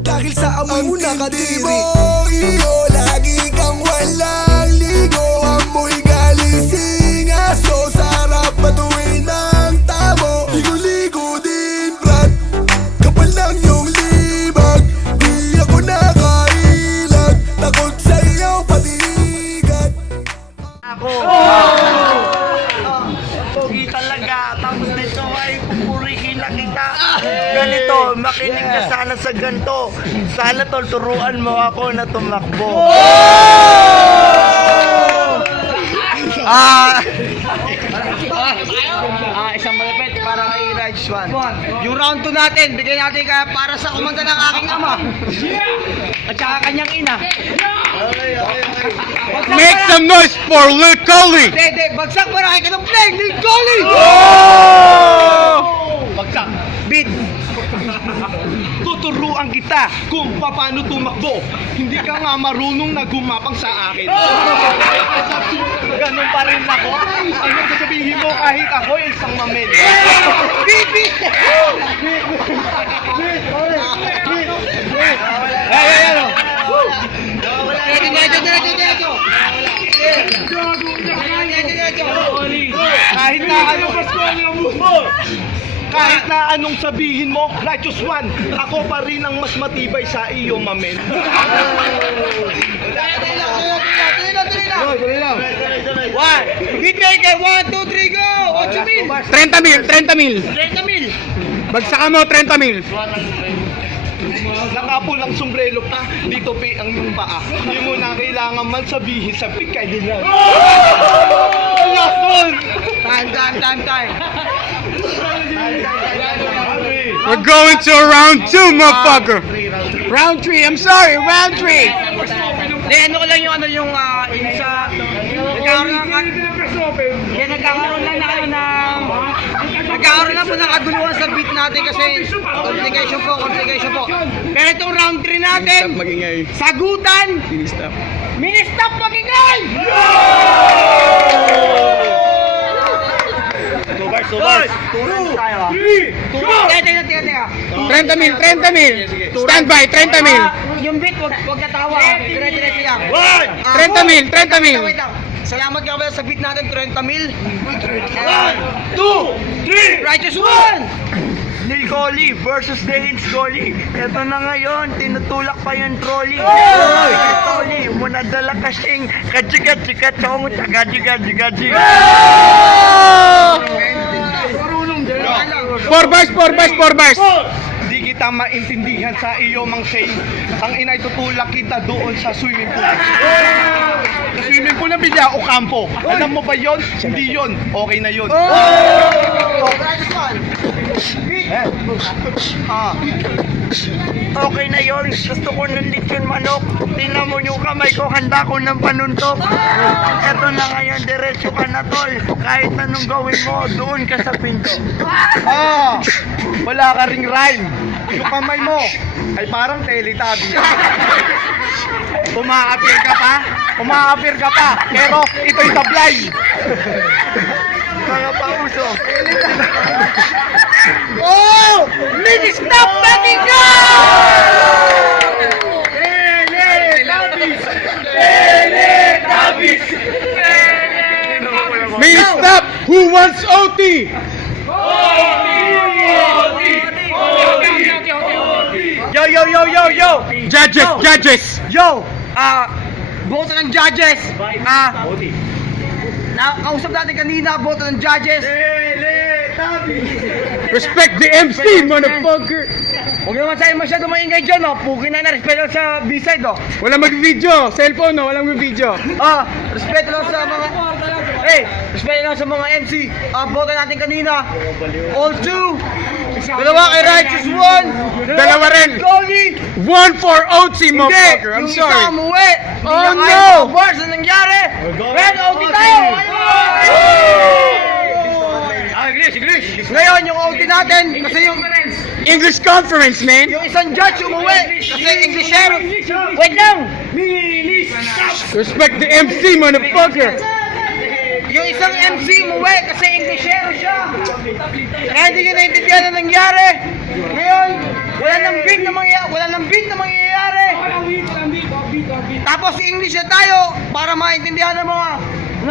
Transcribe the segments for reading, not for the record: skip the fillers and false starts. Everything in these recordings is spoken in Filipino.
dahil sa amoy mo nakadiri. Iyo, lagi kang walang ligo. Amoy galising aso, sarap patuwin ng tamo. Ligo-ligo din brad, kapal ng iyong libag. Di ako nakailag, takot sa iyong patigat. Ako. Pogi talaga. Tapos nito ay pupurihin lang kita. Ganito, makinig ka sana sa ganito. Sana tol, turuan mo ako na tumakbo. Isang malapit para kay Raj Juan. Yung round 2 natin, bigay natin kaya para sa kumanda ng aking ama. At saka kanyang ina. Make some noise for Lil Coley! Dede, bagsak para kay kanong play, Lil Coley! Bagsak. Beat. Tuturuan kita kung paano tumakbo. Hindi ka nga marunong na gumapang sa akin. Ganun pa rin ako. Ano sasabihin mo kahit ako isang mamel? Beat, beat! Kahit na anong sabihin mo, Righteous One, ako pa rin ang mas matibay sa iyo, mamel. One! Beat maker, 1, 2, 3, go! 8 mil! 30 mil, 30 mil. 30 mil! Bagsakan mo, 30 mil. Nakapulang sombrero ka, dito pe ang iyong paa. Hindi mo na kailangan man sabihin sa pikay nila. Time! We're going to round 2, motherfucker. Round 3, I'm sorry, round 3. Hindi, ano ko lang yung sa... Nagkakaroon lang po ng kaguluhan sa beat natin kasi complication po. Pero itong round 3 natin, sagutan, mini-stop magingay! Teka. 30 mil, 30 mil. Stand by, 30 mil. Yung beat, wag natawa. Dire-diretso lang. 30 mil, 30 mil. Wait lang. Salamat nga pala sa beat natin, 30 mil. 1, 2, 3. Righteous One! Lil Coley versus Delin's Coley. Ito na ngayon, tinutulak pa yung trolley. Trolley, muna dala kasing kajigat-jigat sa ungot sa gaji-gaji-gaji. 4 bars. Di kita maintindihan sa iyo, Mang Shane. Ang inay tutulak kita doon sa swimming pool. Sa swimming pool na Bilya o Campo. Alam mo ba yon? Hindi yon. Okay na yon. Righteous One! Okay na yon. Gusto ko ng lechon manok. Tingnan mo yung kamay ko, handa ko ng panuntok. Eto na ngayon, diretso ka na tol. Kahit anong gawin mo, doon ka sa pinto. Wala ka ring rhyme. Yung kamay mo ay parang Teletubby. Umaapir ka pa, pero ito'y tablay. Mga pauso. Mini-stop magingay! May stop! Who wants OT? Yo! Judges! Yo! Boto ng judges! Kausap natin kanina, boto ng judges! Respect the MC, motherfucker! Huwag naman tayo masyado maingay dyan, no? Pugi na respeto sa B-side, no? Walang mag-video! Cellphone, no? Walang mag-video! Respeto lang sa mga... respeto lang sa mga MC. Boto natin kanina. All two. Dalawa kay Righteous One. Dalawa rin. Coley. 1 for OT, motherfucker! I'm Yung isa sorry! umuwi. Oh, Hindi na no! kaya bars na nangyari. Red OT tayo. Ngayon, yung OT natin, kasi yung English conference, man! yung isang judge umuwi. Kasi English sheriff. Wait lang. Respect the MC, motherfucker! Yung isang MC umuwi kasi Englishero siya. Kaya hindi niya naintindihan ang nangyari. Ngayon, wala nang beat na mangyayari. Tapos English na tayo para maintindihan ng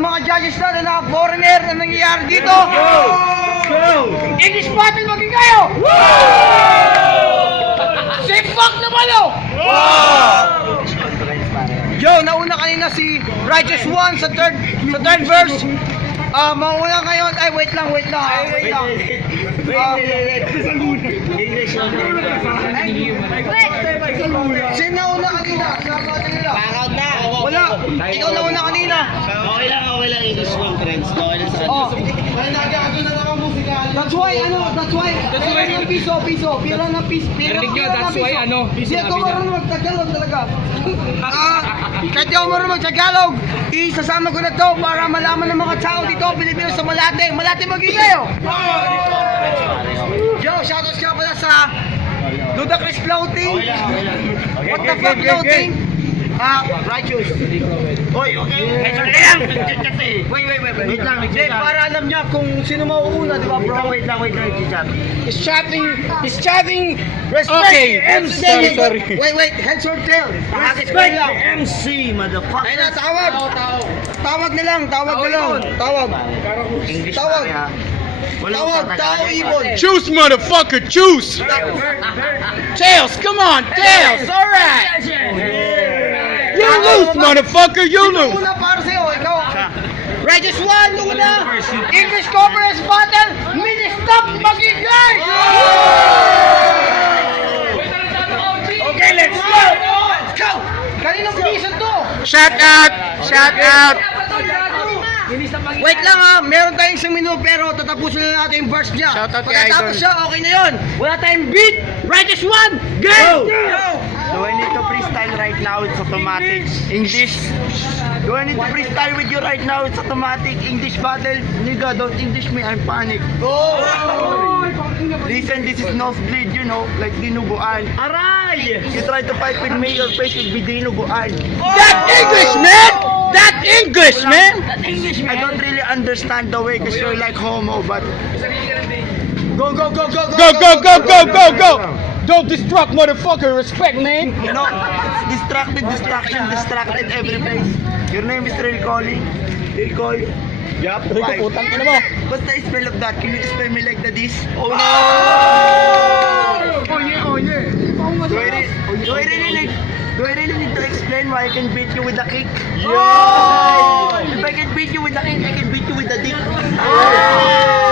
mga judges natin na foreigner na nangyayari dito. English battle maging kayo! Sipak naman o! Yo, nauna kanina si Righteous One sa third verse. Mauna ngayon. Ay, wait lang. Sino nauna kanina? Sa battle nila? Wala. Ikaw nauna kanina. Okay lang, English conference. Okay lang sa Oh. That's why piso. Pila na piso. That's why Hindi ako marunong mag-Tagalog talaga. Kahit di ako marunong mag-Tagalog, isasama ko na to para malaman ng mga tao dito, Pilipinas sa Malate. Malate magiging kayo. Yo, shoutouts ka pala sa Ludacris Clothing. What the fuck clothing? Righteous. Hoy, okay. Wait lang. Para alam niya kung sino mauuna, di ba bro? Wait lang, He's chatting. Respect. Okay. Sorry. Wait. Heads or tail? Respect the MC, motherfucker. Ayun na, tawag. Tawag na lang. Tawag. English Tawag. pare, ha? Walang Tawag, tatagalan. tao ibon. Choose, motherfucker, choose! Tails, come on, Tails, alright! You lose, motherfucker, you lose! Una para sa'yo, ikaw. Righteous One, una. English Conference Battle, Mini-Stop Magigay! Okay, let's go! Kaninong season to? Shout out! Wait lang ha, meron tayong isang minuto pero tatapusin na natin yung verse niya. Shoutout kay Pagkatapos Idol. siya, okay na yun. Wala tayong beat. Righteous One, go! Do I need to freestyle right now? It's automatic. English. Do I need to freestyle with you right now? It's automatic. English battle. Nigga, don't English me. I'm panic. Listen, this is nosebleed, you know, like dinuguan. Aray! You try to fight with me, your face will be dinuguan. That English, man! That English, man! I don't really understand the way because you're like homo, but Go! Go! Don't distract, motherfucker, respect, man! you know, distracted every place. Your name is Rilcoy. Rilcoy. Yup. Why? Putang ina mo! What's the spell of that? Can you spell me like this? Oh no! Do I really need to explain why I can beat you with a kick? Yes! If I can beat you with a kick, I can beat you with a dick.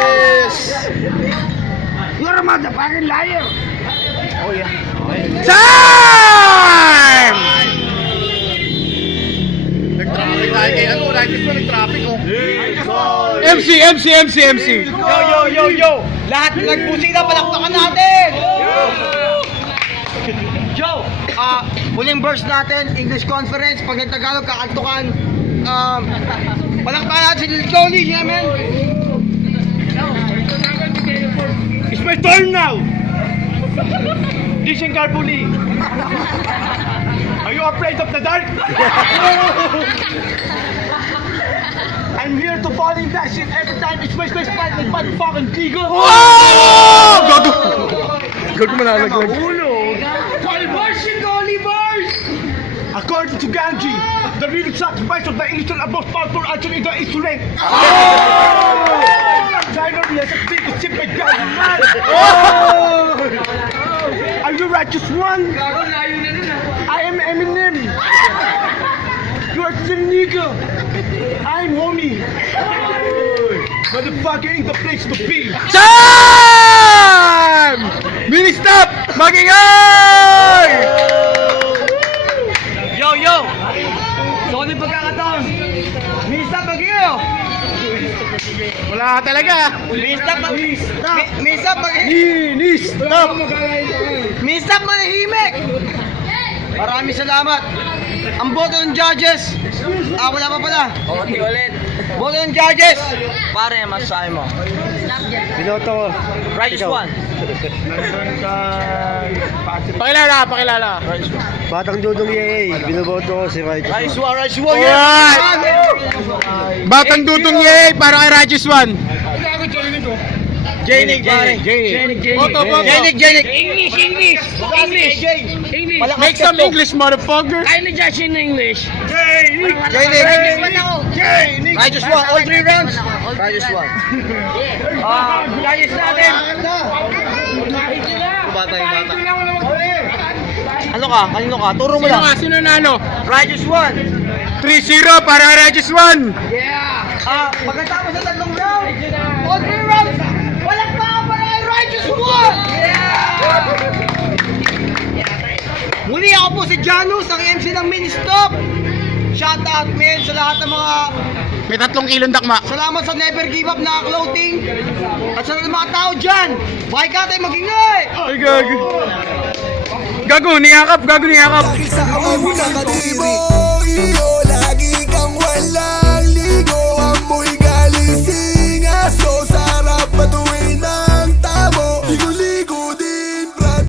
Yes! You're a motherfucking liar! Oh yeah. Time! Nag-traffic tayo kay ano, nag-traffic oh. MC! Yo! Lahat na nagbusina, palakpakan natin! Yo! Huling verse natin, English Conference, pag nagtagalog, kakantukan. Palakpakan natin si Johnny, yeah man! It's my turn now! Listen carefully. Are you afraid of the dark? I'm here to fall in that shit every time it's my space fight like motherfucking Tigo. Oh! Gago manalaglag. According to Gandhi, the real sacrifice of the innocent and most powerful action is the instrument. Are you Righteous One? I am Eminem. You are the nigga. I'm homie. Motherfucker ain't the place to be. Time! Mini-stop! Magingay! Yo! Solid pagkakataon! Minista, pag-iyo! Wala ka talaga. Minista, manahimik! Maraming salamat! Ang boto ng judges, wala pa pala. Okay, ulit. Boto ng judges. Pare, masasabi mo. Binoto ko. Righteous one. Pakilala. Batang Dudong Yay. Binoboto ko si Righteous. Righteous one, righteous one. Alright! Batang Dudong Yay, para kay Righteous One. Jenik, pare. Boto. Jenik. English. Make some English, motherfucker. Kaya na judge in English. Jenik. Righteous one. All 3 rounds. Righteous one. Judges natin. Bata. Kanino ka? Turo mo lang. Sino nalo? Righteous one. 3-0 para kay Righteous One. Pagkatapos sa 3 rounds, all 3 rounds, walang pa para kay Righteous one. Muli ako po si Janus, ang MC ng Mini-Stop. Shout out men sa lahat ng mga May 3 kilong dakma. salamat sa Never Give Up na clothing. At sa mga tao dyan, bye ka tayo mag-ingay! Ay, gago. Gago, niyakap. Dahil sa amoy mo nakadiri